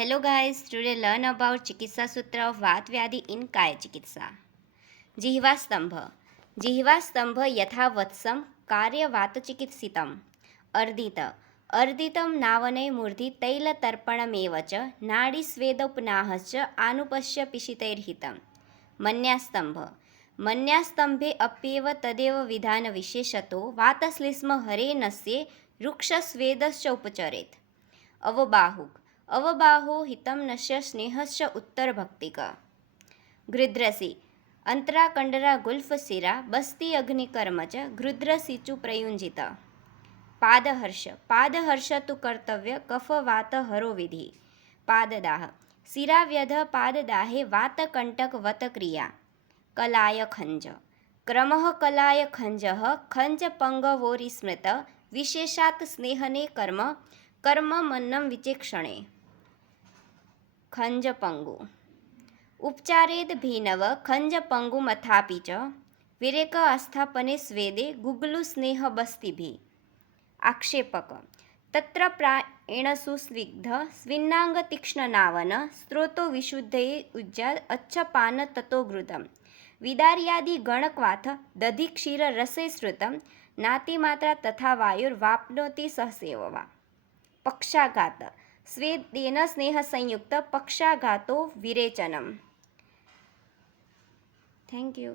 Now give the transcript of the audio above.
Hello guys, today learn about Chikitsa Sutra of Vat Vyadhi in Kaya Chikitsa. जिह्वा स्तंभ जिह्वा स्तंभ यथा वत्सम कार्य वात चिकित्सितम अर्दित अर्दितम नावने मूर्धि तैल तर्पणमेव च नाडी स्वेदोपनाहश्च आनुपश्य पिशितैर्हितम मन्यास्तंभ मन्यास्तंभे अप्येव तदेव विधान विशेषतो वातश्लिष्म हरेनस्ये रुक्षस्वेदश्च उपचरेत् अवबाहुक अवबाहो हितं नश्य स्नेहश्च उत्तरभक्तिक गृध्रसि अंतरा कंडरा गुल्फ सिरा बस्ती अग्निकर्म च गृध्रसिचु प्रयुंजित पादहर्ष पादहर्ष तु कर्तव्य कफ वात हरो विधि पाददाह शिराव्यध पाददाहे वातकंटक वत क्रिया कलाय खंज क्रमः कलाय खंजः खंज पंगवोरिस्मृत विशेषात् स्नेहने कर्म कर्म मन्नं विचेक्षणे खंजपंगु उपचारेद भीनव खंजपंगुमथापि च विरेक आस्थापने स्वेदे गुग्लु स्नेह बस्तिभिः आक्षेपक तत्र प्रायेण सुस्निग्ध स्विन्नांग तीक्ष्णनावन स्त्रोतो विशुद्धये उज्जा अच्छपान ततो घृतम विदार्यादि गणक्वाथ दधि क्षीर रसे श्रुतम नातिमात्रा तथा वायुर्वाप्नोति सहसेव वा पक्षाघात स्वेदेन स्नेह संयुक्त पक्षाघातो विरेचनम. Thank you.